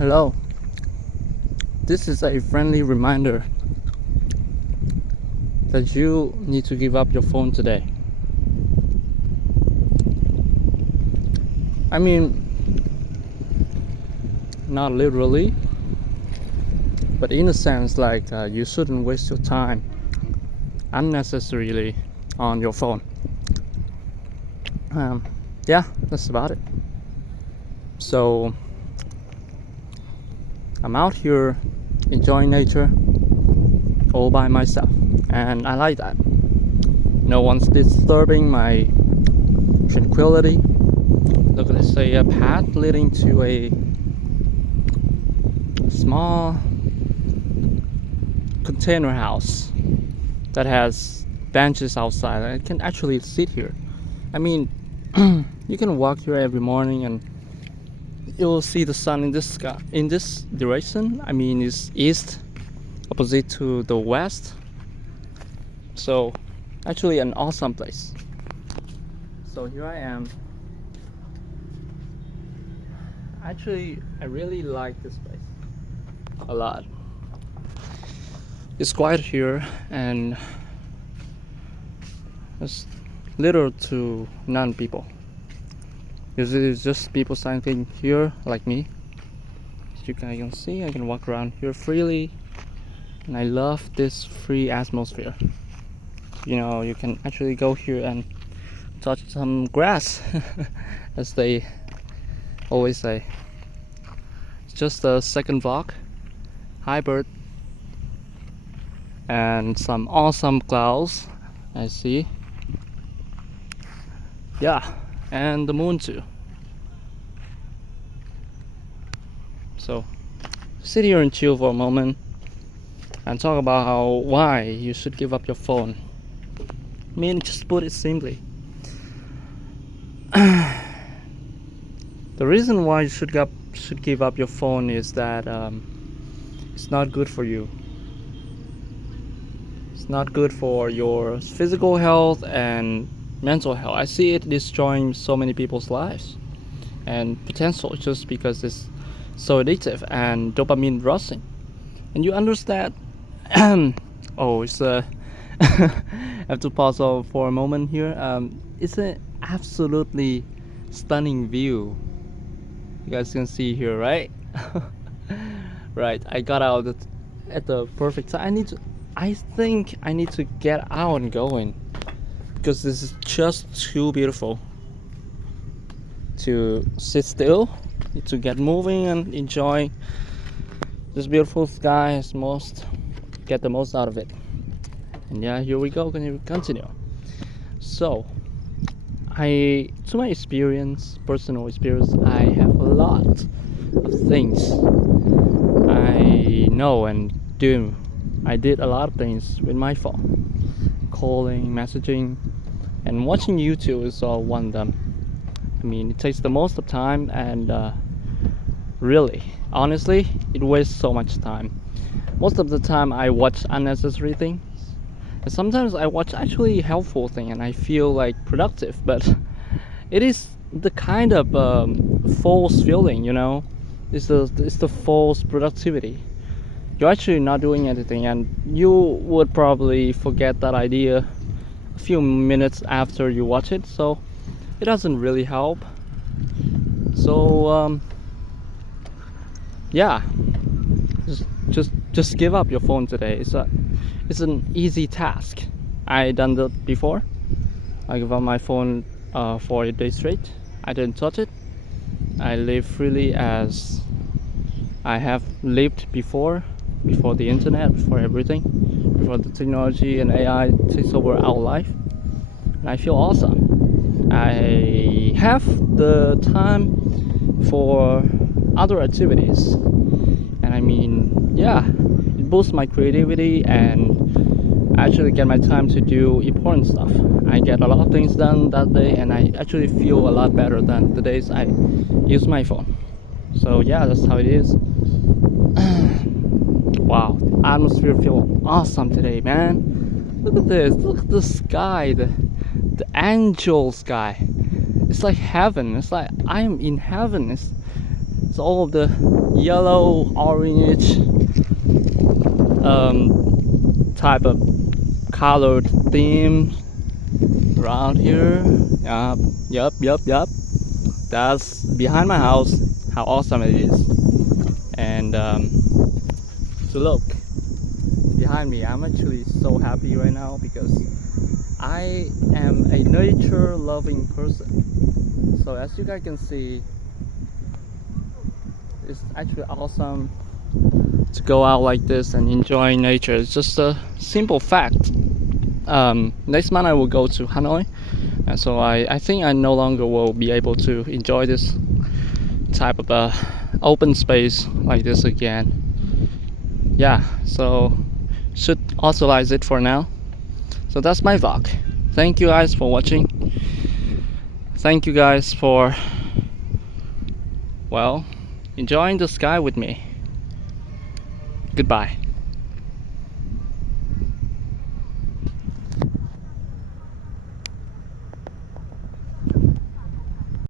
Hello, this is a friendly reminder that you need to give up your phone today. I mean, not literally, but in a sense, like you shouldn't waste your time unnecessarily on your phone. Yeah, that's about it. So, I'm out here enjoying nature all by myself, and I like that. No one's disturbing my tranquility. Look, let's say a path leading to a small container house that has benches outside. I can actually sit here. I mean, you can walk here every morning and you'll see the sun in this sky, in this direction. I mean, it's east opposite to the west. So actually an awesome place. So here I am. Actually, I really like this place a lot. It's quiet here and there's little to none people. Usually it's just people cycling here like me. As you guys can see, I can walk around here freely and I love this free atmosphere. You know, you can actually go here and touch some grass as they always say. It's just a second vlog. Hi bird. And some awesome clouds I see. Yeah, and the moon too. So sit here and chill for a moment and talk about why you should give up your phone. I mean, just put it simply. The reason why you should give up your phone is that it's not good for you. It's not good for your physical health and mental health. I see it destroying so many people's lives and potential just because it's so addictive and dopamine rushing. And you understand. Oh, it's I have to pause for a moment here. It's an absolutely stunning view. You guys can see here, right? Right, I got out at the perfect time. I think I need to get out and going because this is just too beautiful to sit still. Need to get moving and enjoy this beautiful sky get the most out of it. And yeah, here we go. Can you continue? So, to my personal experience, I have a lot of things I know and do. I did a lot of things with my phone. Calling, messaging, and watching YouTube is all one of them. I mean, it takes the most of time and really, honestly, it wastes so much time. Most of the time I watch unnecessary things. And sometimes I watch actually helpful thing and I feel like productive, but it is the kind of false feeling, you know. It's the false productivity. You're actually not doing anything and you would probably forget that idea a few minutes after you watch it, so it doesn't really help. So yeah, just give up your phone today. It's an easy task. I done that before. I gave up my phone for a day straight. I didn't touch it. I live freely as I have lived before the internet, before everything, before the technology and AI takes over our life. And I feel awesome. I have the time for other activities. And I mean, yeah, it boosts my creativity and I actually get my time to do important stuff. I get a lot of things done that day and I actually feel a lot better than the days I use my phone. So yeah, that's how it is. Wow, the atmosphere feels awesome today, man. Look at this, look at the sky, the angel sky. It's like heaven. It's like I am in heaven. It's all of the yellow, orange type of colored theme around here. Yep. That's behind my house. How awesome it is! And so look behind me. I'm actually so happy right now because I am a nature loving person. So as you guys can see, it's actually awesome to go out like this and enjoy nature. It's just a simple fact. Next month I will go to Hanoi, and so I think I no longer will be able to enjoy this type of open space like this again. Yeah, so should authorize it for now. So that's my vlog. Thank you guys for watching. Thank you guys for, well, enjoying the sky with me. Goodbye.